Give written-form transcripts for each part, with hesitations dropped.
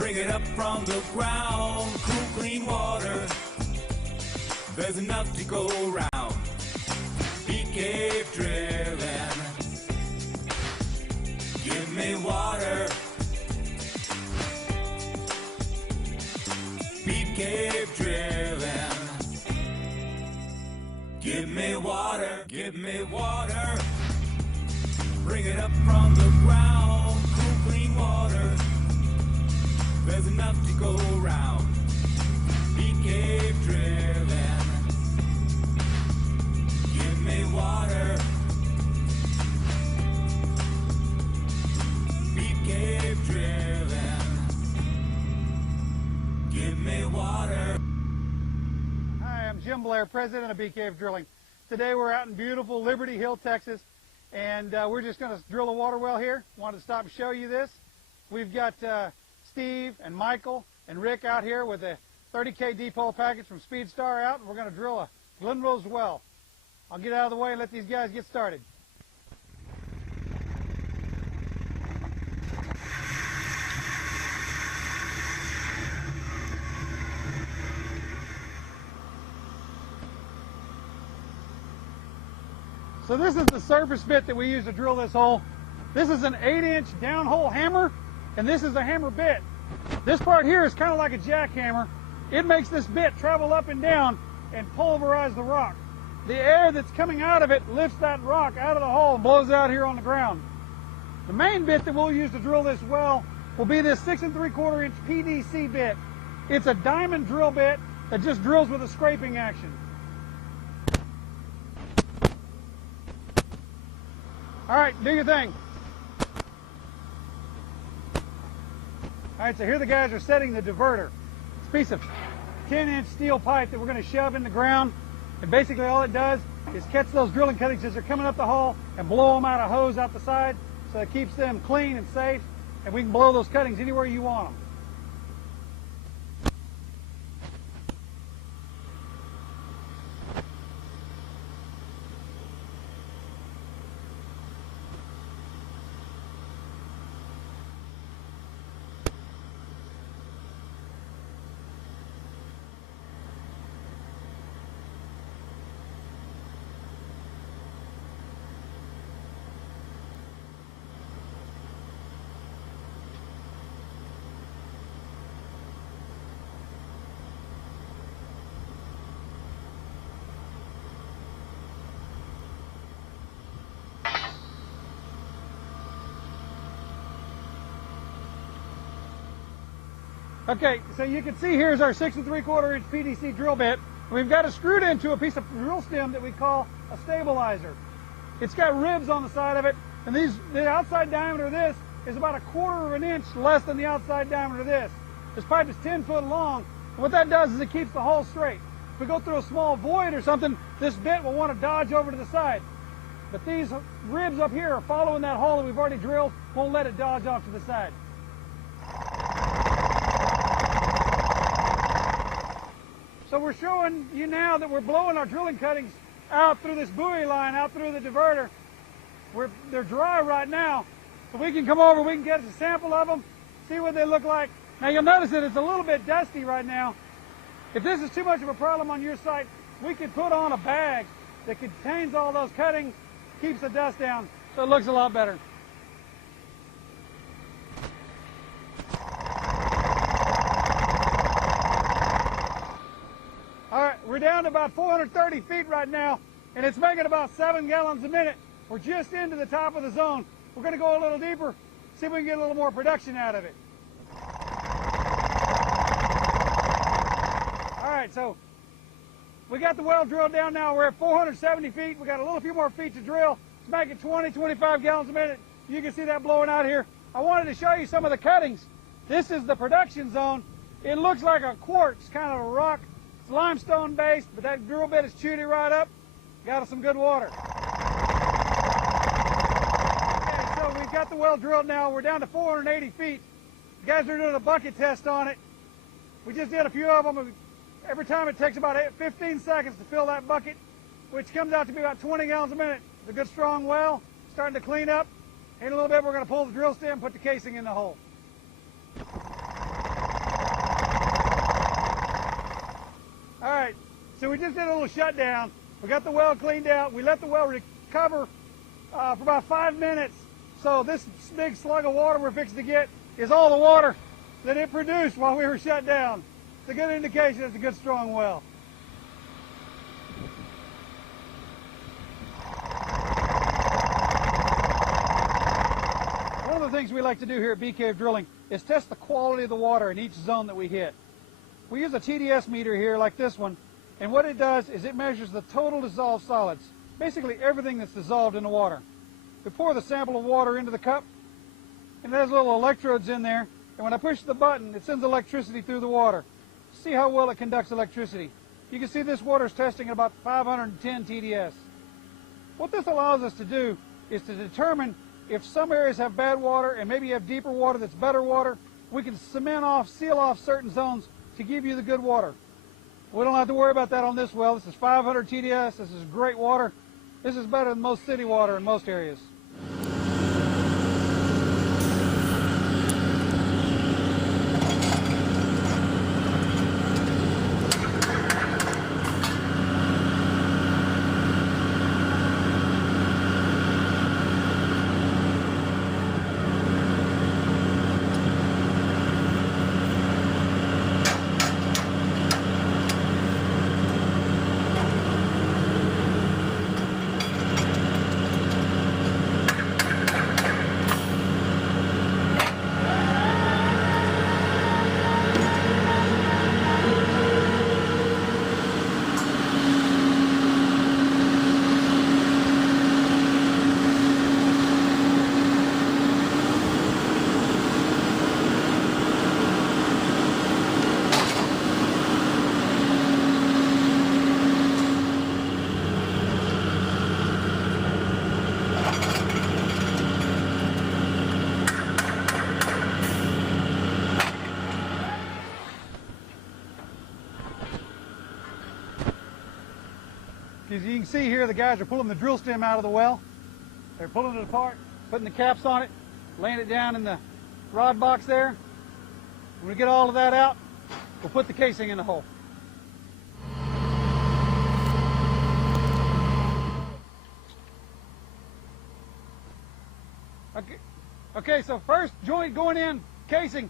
Bring it up from the ground, cool, clean water. There's enough to go around. Bee cave drilling. Give me water. Bee cave drilling. Give me water. Give me water. Bring it up from the ground, cool, clean water. There's enough to go around. Bee cave drilling. Give me water. Bee cave drilling. Give me water. Hi, I'm Jim Blair, president of Bee Cave Drilling. Today we're out in beautiful Liberty Hill, Texas, and we're just going to drill a water well here. Wanted to stop and show you this. We've got Steve and Michael and Rick out here with a 30K deep hole package from Speedstar out, and we're going to drill a Glen Rose well. I'll get out of the way and let these guys get started. So this is the surface bit that we use to drill this hole. This is an 8-inch downhole hammer, and this is a hammer bit. This part here is kind of like a jackhammer. It makes this bit travel up and down and pulverize the rock. The air that's coming out of it lifts that rock out of the hole and blows out here on the ground. The main bit that we'll use to drill this well will be this 6 3/4 inch PDC bit. It's a diamond drill bit that just drills with a scraping action. All right, do your thing. All right, so here the guys are setting the diverter. It's a piece of 10-inch steel pipe that we're going to shove in the ground, and basically all it does is catch those drilling cuttings as they're coming up the hole and blow them out a hose out the side, so it keeps them clean and safe, and we can blow those cuttings anywhere you want them. Okay, so you can see here's our 6 3/4 inch PDC drill bit. We've got it screwed into a piece of drill stem that we call a stabilizer. It's got ribs on the side of it, and the outside diameter of this is about 1/4 of an inch less than the outside diameter of this. This pipe is 10 foot long, and what that does is it keeps the hole straight. If we go through a small void or something, this bit will want to dodge over to the side. But these ribs up here are following that hole that we've already drilled, won't let it dodge off to the side. So we're showing you now that we're blowing our drilling cuttings out through this buoy line, out through the diverter. They're dry right now, so we can come over, we can get a sample of them, see what they look like. Now you'll notice that it's a little bit dusty right now. If this is too much of a problem on your site, we could put on a bag that contains all those cuttings, keeps the dust down, so it looks a lot better. All right, we're down to about 430 feet right now, and it's making about 7 gallons a minute. We're just into the top of the zone. We're going to go a little deeper, see if we can get a little more production out of it. All right, so we got the well drilled down now. We're at 470 feet. We got a little few more feet to drill. It's making 20, 25 gallons a minute. You can see that blowing out here. I wanted to show you some of the cuttings. This is the production zone. It looks like a quartz kind of a rock. It's limestone based, but that drill bit has chewed it right up. Got us some good water. Okay, so we've got the well drilled now. We're down to 480 feet. The guys are doing a bucket test on it. We just did a few of them. Every time it takes about 15 seconds to fill that bucket, which comes out to be about 20 gallons a minute. It's a good strong well, starting to clean up. In a little bit, we're going to pull the drill stem, put the casing in the hole. So we just did a little shutdown. We got the well cleaned out. We let the well recover for about 5 minutes. So this big slug of water we're fixing to get is all the water that it produced while we were shut down. It's a good indication it's a good strong well. One of the things we like to do here at Bee Cave Drilling is test the quality of the water in each zone that we hit. We use a TDS meter here like this one, and what it does is it measures the total dissolved solids, basically everything that's dissolved in the water. We pour the sample of water into the cup, and there's little electrodes in there, and when I push the button, it sends electricity through the water. See how well it conducts electricity. You can see this water is testing at about 510 TDS. What this allows us to do is to determine if some areas have bad water and maybe you have deeper water that's better water. We can cement off, seal off certain zones to give you the good water. We don't have to worry about that on this well. This is 500 TDS. This is great water. This is better than most city water in most areas. As you can see here, the guys are pulling the drill stem out of the well. They're pulling it apart, putting the caps on it, laying it down in the rod box there. When we get all of that out, we'll put the casing in the hole. Okay, so first joint going in, casing.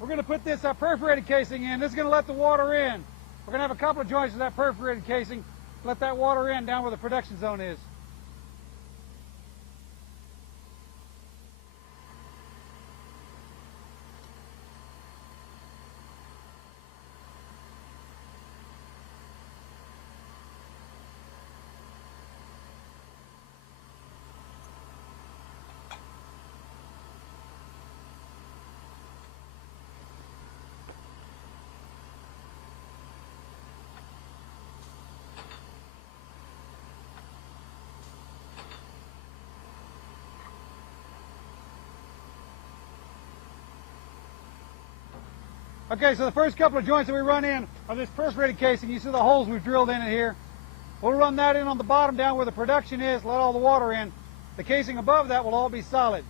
We're going to put this perforated casing in. This is going to let the water in. We're going to have a couple of joints of that perforated casing. Let that water in down where the production zone is. Okay, so the first couple of joints that we run in are this perforated casing. You see the holes we've drilled in it here. We'll run that in on the bottom down where the production is, let all the water in. The casing above that will all be solid.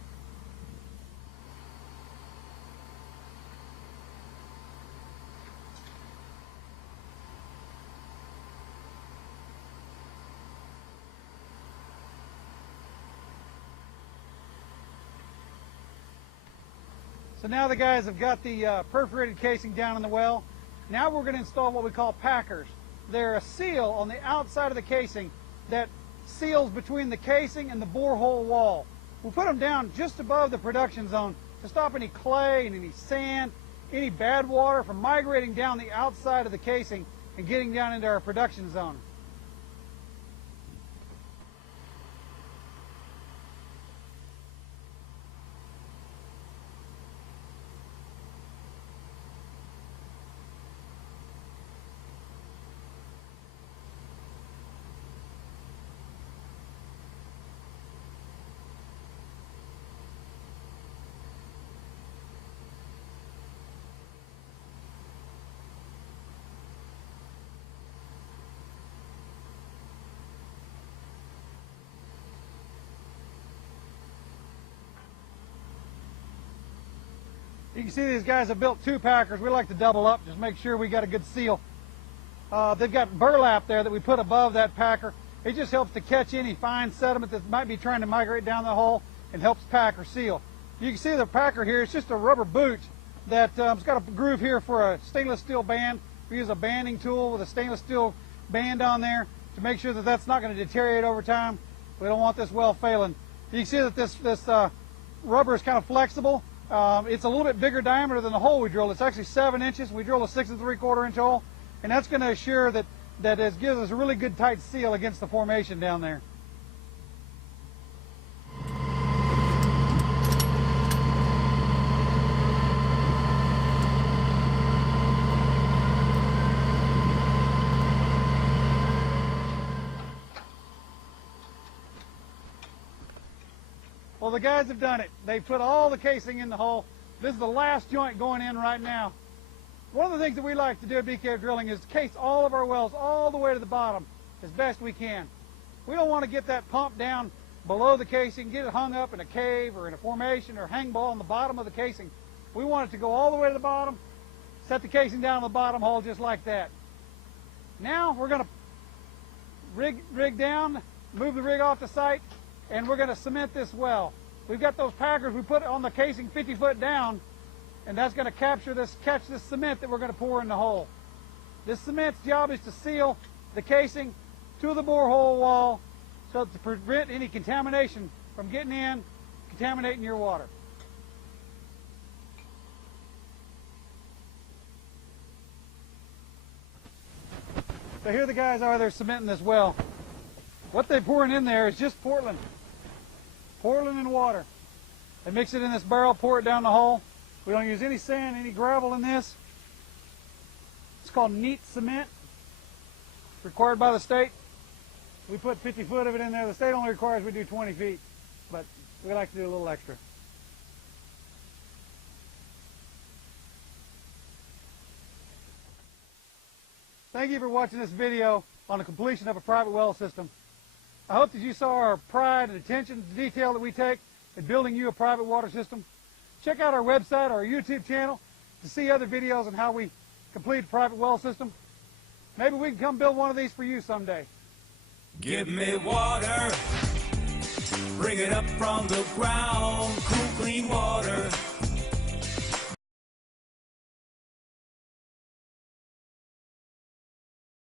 So now the guys have got the perforated casing down in the well. Now we're going to install what we call packers. They're a seal on the outside of the casing that seals between the casing and the borehole wall. We'll put them down just above the production zone to stop any clay and any sand, any bad water from migrating down the outside of the casing and getting down into our production zone. You can see these guys have built two packers. We like to double up, just make sure we got a good seal. They've got burlap there that we put above that packer. It just helps to catch any fine sediment that might be trying to migrate down the hole and helps pack or seal. You can see the packer here, it's just a rubber boot that it's got a groove here for a stainless steel band. We use a banding tool with a stainless steel band on there to make sure that that's not going to deteriorate over time. We don't want this well failing. You can see that this rubber is kind of flexible. It's a little bit bigger diameter than the hole we drilled. It's actually 7 inches. We drilled a 6 3/4 inch hole, and that's going to assure that it gives us a really good tight seal against the formation down there. Well, the guys have done it. They put all the casing in the hole. This is the last joint going in right now. One of the things that we like to do at BK Drilling is case all of our wells all the way to the bottom as best we can. We don't want to get that pump down below the casing, get it hung up in a cave or in a formation or hang ball on the bottom of the casing. We want it to go all the way to the bottom, set the casing down in the bottom hole just like that. Now we're going to rig down, move the rig off the site, and we're going to cement this well. We've got those packers we put on the casing 50 foot down, and that's going to catch this cement that we're going to pour in the hole. This cement's job is to seal the casing to the borehole wall so to prevent any contamination from getting in, contaminating your water. So here the guys are, they're cementing this well. What they're pouring in there is just Portland. Portland and water. They mix it in this barrel, pour it down the hole. We don't use any sand, any gravel in this. It's called neat cement. It's required by the state. We put 50 foot of it in there. The state only requires we do 20 feet, but we like to do a little extra. Thank you for watching this video on the completion of a private well system. I hope that you saw our pride and attention to detail that we take in building you a private water system. Check out our website or our YouTube channel to see other videos on how we complete a private well system. Maybe we can come build one of these for you someday. Give me water, bring it up from the ground, cool, clean water.